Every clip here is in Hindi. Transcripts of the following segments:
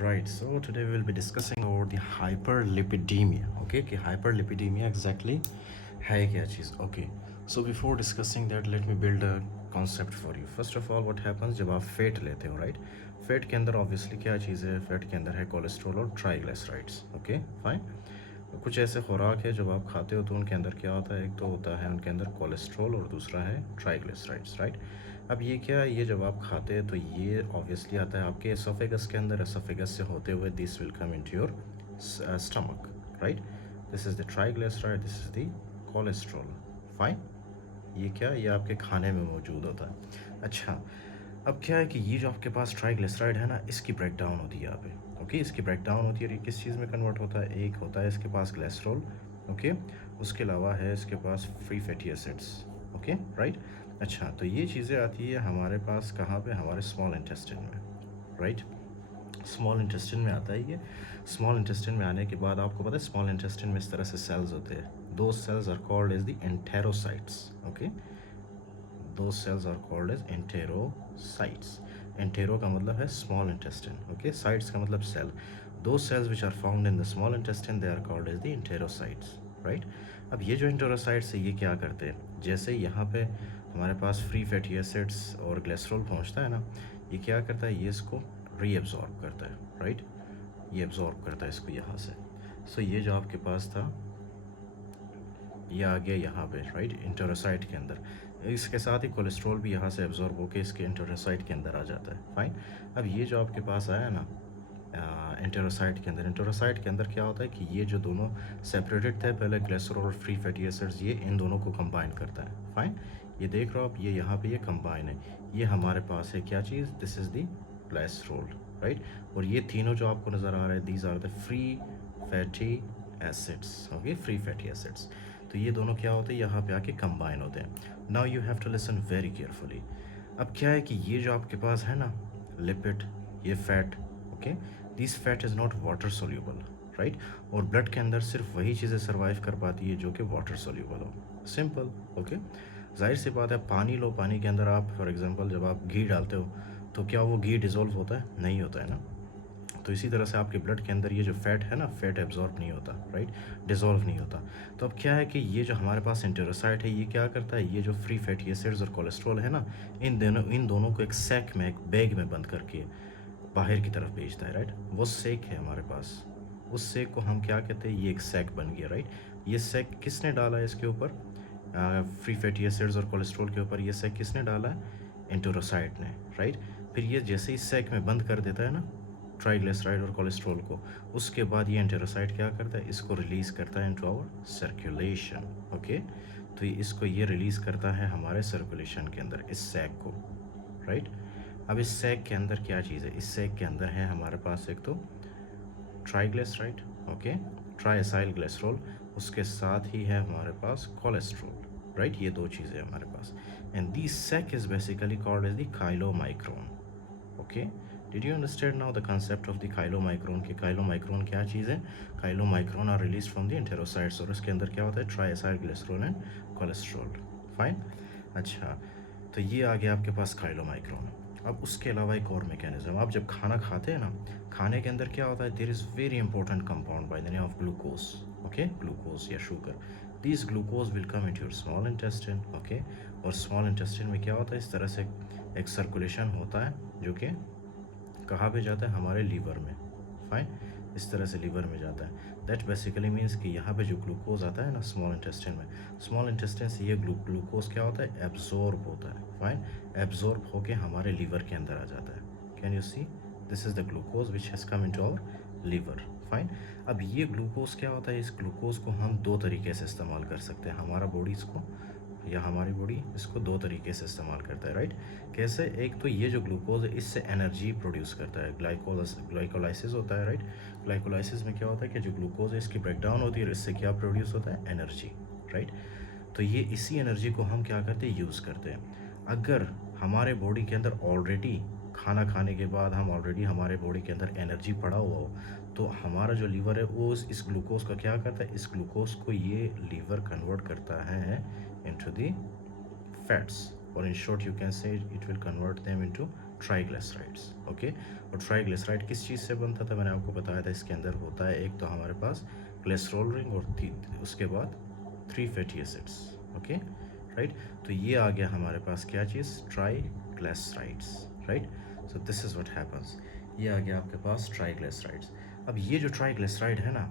Right, so today we will be discussing about the hyperlipidemia. Okay, कि hyperlipidemia exactly है क्या चीज़. Okay, so before discussing that, let me build a concept for you. First of all, what happens जब आप fat लेते हो, right? Fat के अंदर obviously क्या चीज़ है? Fat के अंदर है कोलेस्ट्रॉल और ट्राइग्लिसराइड्स. Okay, fine. कुछ ऐसे खुराक है जब आप खाते हो तो उनके अंदर क्या होता है, एक तो होता है उनके अंदर कोलेस्ट्रॉल और दूसरा है ट्राइग्लिसराइड्स, राइट. अब ये क्या, ये जब आप खाते हैं तो ये ऑब्वियसली आता है आपके एसोफेगस के अंदर, एसोफेगस से होते हुए this will come into your stomach, right. This is the triglyceride, this is the cholesterol. Fine. ये क्या, ये आपके खाने में मौजूद होता है. अच्छा, अब क्या है कि ये जो आपके पास ट्राइग्लिसराइड है ना, इसकी ब्रेक डाउन होती है यहाँ पे. ओके, इसकी ब्रेक डाउन होती है और ये किस चीज़ में कन्वर्ट होता है, एक होता है इसके पास ग्लिसरॉल. ओके, उसके अलावा है इसके पास free fatty acids. Okay, right. अच्छा, तो ये चीज़ें आती है हमारे पास कहाँ पे, हमारे स्मॉल इंटेस्टिन में, राइट. स्मॉल इंटेस्टिन में आता है ये. स्मॉल इंटेस्टिन में आने के बाद आपको पता है स्मॉल इंटेस्टिन में इस तरह से सेल्स होते हैं. Those cells are called as the enterocytes. Okay, those cells are called as enterocytes. Entero का मतलब है small intestine. Okay, sites का मतलब cell. Those cells which are found in the small intestine, they are called as the enterocytes, right. अब ये जो enterocytes है ये क्या करते हैं, जैसे यहाँ पे हमारे पास फ्री फैटी एसिड्स और ग्लिसरॉल पहुँचता है ना, ये क्या करता है, ये इसको रीअब्जॉर्ब करता है, राइट. ये एब्जॉर्ब करता है इसको यहाँ से. सो ये जो आपके पास था ये आ गया यहाँ पे, राइट, इंटेरोसाइट के अंदर. इसके साथ ही कोलेस्ट्रॉल भी यहाँ से एब्जॉर्ब होकर इसके इंटेरोसाइट के अंदर आ जाता है. फाइन. अब ये जो आपके पास आया ना इंटेरोसाइट के अंदर, इंटेरोसाइट के अंदर क्या होता है कि ये जो दोनों सेपरेटेड थे पहले, ग्लिसरॉल और फ्री फैटी एसिड्स, ये इन दोनों को कंबाइन करता है. फाइन. ये देख रहे हो आप, ये यहाँ पे ये कंबाइन है. ये हमारे पास है क्या चीज़, this is the glycerol, right. और ये तीनों जो आपको नज़र आ रहे हैं, these are the free fatty acids. Okay, free fatty acids. तो ये दोनों क्या होते हैं, यहाँ पे आके कंबाइन होते हैं. Now you have to listen very carefully. अब क्या है कि ये जो आपके पास है ना लिपिड, ये fat, okay, this fat is not water soluble, right. और ब्लड के अंदर सिर्फ वही चीज़ें सर्वाइव कर पाती है जो कि वाटर सोल्यूबल हो. सिंपल. ओके, जाहिर सी बात है, पानी लो, पानी के अंदर आप फॉर एग्जांपल जब आप घी डालते हो तो क्या वो घी डिज़ोल्व होता है, नहीं होता है ना. तो इसी तरह से आपके ब्लड के अंदर ये जो फैट है ना, फैट एब्जॉर्ब नहीं होता, राइट, डिज़ोल्व नहीं होता. तो अब क्या है कि ये जो हमारे पास इंटेरोसाइट है ये क्या करता है, ये जो फ्री फैटी एसिड्स और कोलेस्ट्रॉल है ना, इन दोनों को एक सैक में, एक बैग में बंद करके बाहर की तरफ भेजता है, राइट. वो सैक है हमारे पास, उस सैक को हम क्या कहते हैं, ये एक सैक बन गया, राइट. ये सैक किसने डाला है इसके ऊपर, फ्री फैटी एसिड्स और कोलेस्ट्रॉल के ऊपर ये सैक किसने डाला है, इंटेरोसाइट ने, राइट. फिर ये जैसे ही सैक में बंद कर देता है ना ट्राइग्लिसराइड और कोलेस्ट्रॉल को, उसके बाद ये एंटेरोसाइट क्या करता है, इसको रिलीज़ करता है इनटू आवर सर्कुलेशन. ओके, तो इसको ये रिलीज़ करता है हमारे सर्कुलेशन के अंदर, इस सैक को, राइट. अब इस सैक के अंदर क्या चीज़ है, इस सैक के अंदर है हमारे पास एक तो ट्राइग्लिसराइड, ओके, ट्राइएसाइल ग्लिसरॉल, उसके साथ ही है हमारे पास कोलेस्ट्रॉल, राइट. ये दो चीज़ें हमारे पास. And this sac is basically called as the chylomicron. Okay, did you understand now the concept of the chylomicron. की काइलोमाइक्रोन क्या चीज़ है, chylomicron are release from the enterocytes और इसके अंदर क्या होता है, triacyl glycerol and cholesterol. Fine. अच्छा, तो ये आ गया आपके पास काइलोमाइक्रोन. अब उसके अलावा एक और मैकेनिज्म, आप जब खाना खाते हैं ना, खाने के अंदर क्या होता है, there is very important compound by the name of glucose. Okay, glucose या sugar. This glucose will come into your small intestine. Okay, और स्मॉल इंटेस्टिन में क्या होता है, इस तरह से एक सर्कुलेशन होता है जो कि कहाँ पे जाता है, हमारे लीवर में. फाइन. इस तरह से लीवर में जाता है. दैट बेसिकली मीन्स कि यहाँ पे जो ग्लूकोज आता है ना स्मॉल इंटेस्टिन में, स्मॉल इंटेस्टिन से ये ग्लूकोज क्या होता है, एब्जॉर्ब होता है. फाइन. एब्जॉर्ब होके हमारे लीवर के अंदर आ जाता है. Can you see, this is the glucose which has come into our liver. Fine. अब ये ग्लूकोज क्या होता है, इस ग्लूकोज को हम दो तरीके से इस्तेमाल कर सकते हैं, हमारा बॉडी इसको या हमारी बॉडी इसको दो तरीके से इस्तेमाल करता है, राइट. कैसे, एक तो ये जो ग्लूकोज है इससे एनर्जी प्रोड्यूस करता है, ग्लाइकोलाइसिस होता है, राइट. ग्लाइकोलाइसिस में क्या होता है कि जो ग्लूकोज है इसकी ब्रेकडाउन होती है, इससे क्या प्रोड्यूस होता है, एनर्जी, राइट. तो ये इसी एनर्जी को हम क्या करते हैं, यूज़ करते हैं. अगर हमारे बॉडी के अंदर ऑलरेडी खाना खाने के बाद हम ऑलरेडी हमारे बॉडी के अंदर एनर्जी पड़ा हुआ हो, तो हमारा जो लीवर है वो इस ग्लूकोज का क्या करता है, इस ग्लूकोज को ये लीवर कन्वर्ट करता है into the fats, or in short you can say it will convert them into triglycerides, okay. और ट्राइग्लिसराइड किस चीज़ से बनता था, मैंने आपको बताया था इसके अंदर होता है एक तो हमारे पास ग्लिसरॉल रिंग और उसके बाद 3 फैटी एसिड्स, ओके, राइट। तो ये आ गया हमारे पास क्या चीज़, triglycerides, right. So this is what happens, ये आ गया आपके पास ट्राइग्लिसराइड्स। अब ये जो ट्राइग्लिसराइड है ना,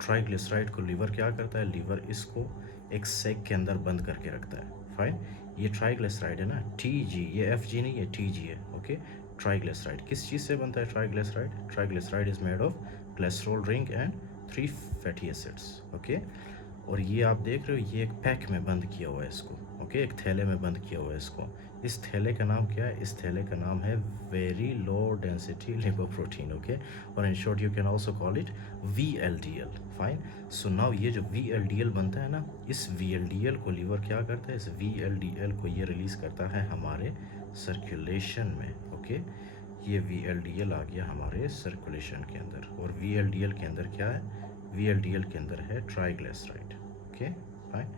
ट्राइग्लिसराइड को लीवर क्या करता है, लीवर इसको एक सेक के अंदर बंद करके रखता है, फाइन। ये ट्राइग्लिसराइड है ना, TG, ये FG नहीं, ये TG है, ओके। ट्राइग्लिसराइड किस चीज़ से बनता है, triglyceride, triglyceride is made of glycerol ring and 3 fatty acids, okay. और ये आप देख रहे हो, ये एक पैक में बंद किया हुआ है इसको, ओके, एक थैले में बंद किया हुआ है इसको। इस थैले का नाम क्या है, इस थैले का नाम है very low density lipoprotein, okay. और in short you can also call it VLDL, fine. So now ये जो VLDL बनता है ना, इस VLDL को लीवर क्या करता है, इस VLDL को ये रिलीज़ करता है हमारे सर्कुलेशन में, ओके। ये VLDL आ गया हमारे सर्कुलेशन के अंदर, और VLDL के अंदर क्या है, VLDL के अंदर है ट्राइग्लिसराइड, ओके, फाइन।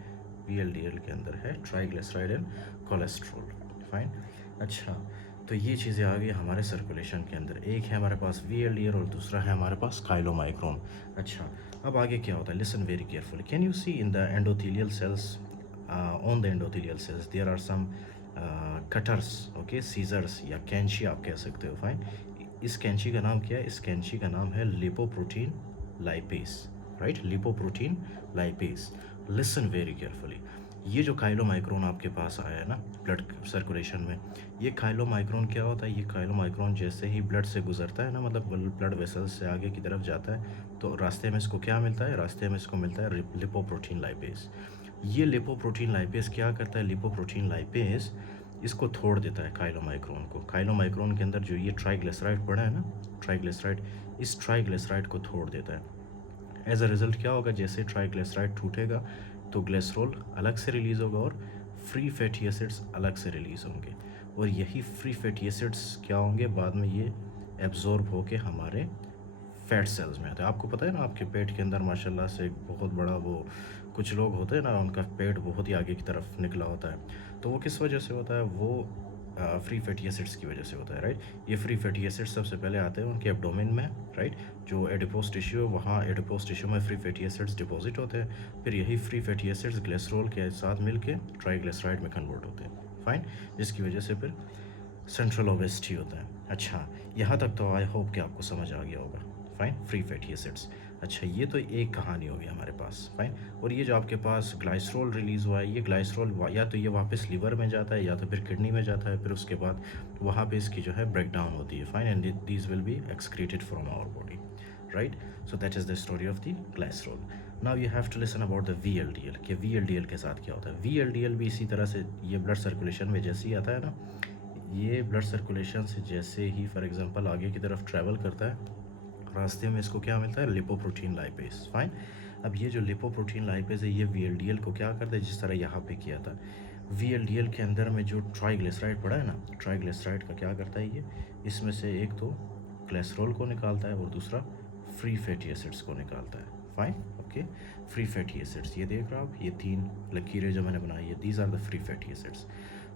VLDL के अंदर है ट्राइग्लिसराइड एंड कोलेस्ट्रॉल, फाइन। अच्छा, तो ये चीज़ें आ गई हमारे सर्कुलेशन के अंदर, एक है हमारे पास VLDL और दूसरा है हमारे पास काइलोमाइक्रोन। अच्छा, अब आगे क्या होता है, listen very carefully, can you see in the endothelial cells, on the endothelial cells there are some cutters, okay, scissors या कैंची आप कह सकते हो, फाइन। इस कैंची का नाम क्या है, इस कैंची का नाम है lipoprotein lipase, right, lipoprotein lipase. Listen very carefully, ये जो काइलोमाइक्रोन आपके पास आया है ना ब्लड सर्कुलेशन में, ये काइलोमाइक्रोन क्या होता है, ये काइलोमाइक्रोन जैसे ही ब्लड से गुजरता है ना, मतलब ब्लड वेसल्स से आगे की तरफ जाता है, तो रास्ते में इसको क्या मिलता है, रास्ते में इसको मिलता है लिपोप्रोटीन लाइपेज। ये लिपोप्रोटीन लाइपेज क्या करता है, लिपोप्रोटीन लाइपेज इसको तोड़ देता है काइलोमाइक्रोन को। काइलोमाइक्रोन के अंदर जो ये ट्राइग्लिसराइड पड़ा है ना, ट्राइग्लिसराइड, इस ट्राइग्लिसराइड को तोड़ देता है। एज अ रिजल्ट क्या होगा, जैसे ट्राइग्लिसराइड टूटेगा तो ग्लिसरॉल अलग से रिलीज़ होगा और फ्री फैटी एसिड्स अलग से रिलीज़ होंगे, और यही फ्री फैटी एसिड्स क्या होंगे, बाद में ये एब्जॉर्ब होके हमारे फैट सेल्स में आते हैं। आपको पता है ना, आपके पेट के अंदर माशाल्लाह से एक बहुत बड़ा वो, कुछ लोग होते हैं ना, उनका पेट बहुत ही आगे की तरफ निकला होता है, तो वो किस वजह से होता है, वो फ्री फैटी एसिड्स की वजह से होता है, राइट। ये फ्री फैटी एसिड्स सबसे पहले आते हैं उनके एब्डोमेन में, राइट, जो एडिपोज टिश्यू है, वहाँ एडिपोज टिश्यू में फ्री फैटी एसिड्स डिपॉजिट होते हैं, फिर यही फ्री फैटी एसिड्स ग्लिसरॉल के साथ मिलके ट्राइग्लिसराइड में कन्वर्ट होते हैं, फाइन, जिसकी वजह से फिर सेंट्रल ओबेसिटी होता है। अच्छा, यहाँ तक तो आई होप कि आपको समझ आ गया होगा, फाइन, फ्री फैटी एसिड्स। अच्छा, ये तो एक कहानी होगी हमारे पास, फाइन। और ये जो आपके पास ग्लाइसरॉल रिलीज़ हुआ है, ये ग्लाइसरॉल या तो ये वापस लीवर में जाता है या तो फिर किडनी में जाता है, फिर उसके बाद वहाँ पे इसकी जो है ब्रेक डाउन होती है, fine, and these will be excreted from our body, right. So that is the story of the glycerol. Now you have to listen about the VLDL, कि VLDL के साथ क्या होता है। VLDL भी इसी तरह से ये ब्लड सर्कुलेशन में जैसे ही आता है ना, ये ब्लड सर्कुलेशन से जैसे ही फॉर एग्जांपल आगे की तरफ ट्रैवल करता है, रास्ते में इसको क्या मिलता है, लिपोप्रोटीन लाइपेज, फाइन। अब ये जो लिपोप्रोटीन लाइपेज है, ये VLDL को क्या करता है, जिस तरह यहाँ पे किया था, VLDL के अंदर में जो ट्राइग्लिसराइड पड़ा है ना, ट्राइग्लिसराइड का क्या करता है, ये इसमें से एक तो ग्लिसरॉल को निकालता है और दूसरा फ्री फैटी एसिड्स को निकालता है, fine, okay. Free fatty acids, ये देख रहे हो आप, ये 3 लकीरें जो मैंने बनाई है, these are the free fatty acids.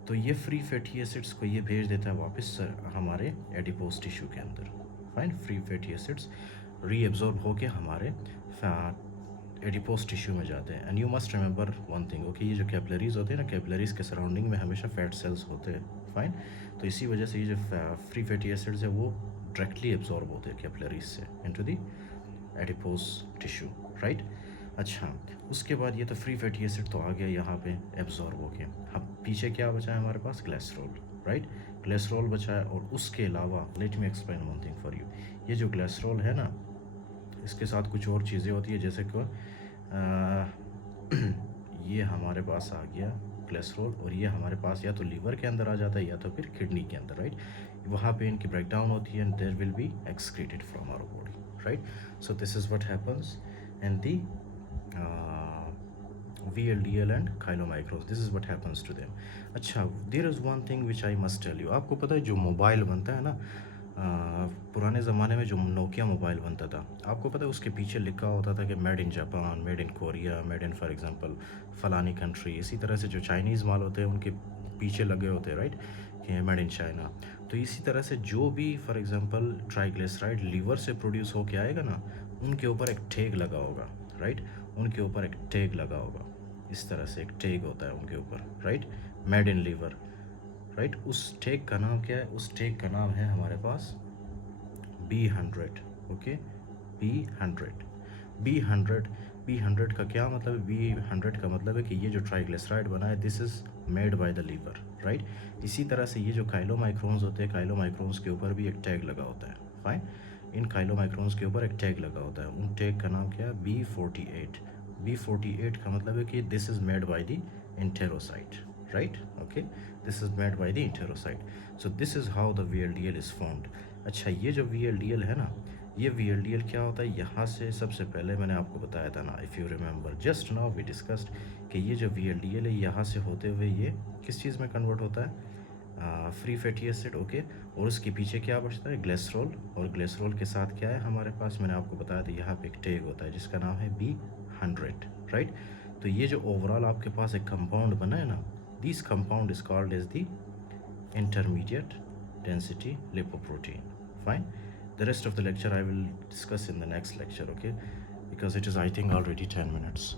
तो ये फ्री फैटी एसिड्स को ये भेज देता है वापस हमारे एडिपोज टिश्यू के अंदर, fine. Free fatty acids reabsorb होके हमारे एडिपोज टिश्यू में जाते हैं। And you must remember one thing, okay, ये जो कैपिलरीज होते हैं ना, कैपिलरीज के सराउंडिंग में हमेशा फैट सेल्स होते हैं, फाइन। तो इसी वजह से ये जो फ्री फैटी एसिड्स है वो डायरेक्टली एब्जॉर्ब होते हैं कैपिलरीज से into the adipose tissue, right. अच्छा, उसके बाद ये तो फ्री फैटी एसिड तो आ गया यहाँ पे एब्जॉर्ब हो गया। अब पीछे क्या बचा है हमारे पास, ग्लिसरॉल, राइट, ग्लिसरॉल बचा है। और उसके अलावा let me explain one thing for you, ये जो ग्लिसरॉल है ना, इसके साथ कुछ और चीज़ें होती है, जैसे कि ये हमारे पास आ गया ग्लिसरॉल, और ये हमारे पास या तो लीवर के अंदर आ जाता है या तो फिर किडनी के अंदर, राइट। वहाँ पे इनकी ब्रेक डाउन होती है and there will be excreted from our body, right. So this is what happens and the VLDL and chylomicrons, this is what happens to them. अच्छा, there is one thing which I must tell you, आपको पता है जो मोबाइल बनता है ना, पुराने ज़माने में जो नोकिया मोबाइल बनता था, आपको पता है उसके पीछे लिखा होता था कि made in Japan, made in Korea, made in for example फलानी कंट्री। इसी तरह से जो चाइनीज़ माल होते हैं उनके पीछे लगे होते हैं, राइट, कि मेड इन चाइना। तो इसी तरह से जो भी फॉर एग्जांपल ट्राइग्लिसराइड लीवर से प्रोड्यूस होके आएगा ना, उनके ऊपर एक टैग लगा होगा, राइट, उनके ऊपर एक टैग लगा होगा, इस तरह से एक टैग होता है उनके ऊपर, right, made in liver, right. उस टैग का नाम क्या है? उस टैग का नाम है हमारे पास B100, okay, B100, B100, B100 का क्या मतलब है? B100 का मतलब है कि ये जो ट्राइग्लिसराइड बना है this is made by the liver, right. इसी तरह से ये जो काइलोमाइक्रोन्स होते हैं, काइलोमाइक्रोन्स के ऊपर भी एक टैग लगा होता है, फाइन। इन काइलोमाइक्रोन्स के ऊपर एक टैग लगा होता है, उन टैग का नाम क्या है? B48। B48 का मतलब है कि this is made by the enterocyte, right, okay, this is made by the enterocyte. So this is how the VLDL is formed. अच्छा, ये जो VLDL है ना, ये VLDL क्या होता है? यहाँ से सबसे पहले मैंने आपको बताया था ना, if you remember just now we discussed कि ये जो VLDL है यहाँ से होते हुए ये किस चीज़ में कन्वर्ट होता है? Free fatty acid, okay. और उसके पीछे क्या बचता है? ग्लिसरॉल। और ग्लिसरॉल के साथ क्या है हमारे पास? मैंने आपको बताया था यहाँ पे एक टैग होता है जिसका नाम है B100, राइट। तो ये जो ओवरऑल आपके पास एक कंपाउंड बना है ना, this compound is called as the intermediate density lipoprotein, fine. The rest of the lecture I will discuss in the next lecture, okay, because it is I think already 10 minutes.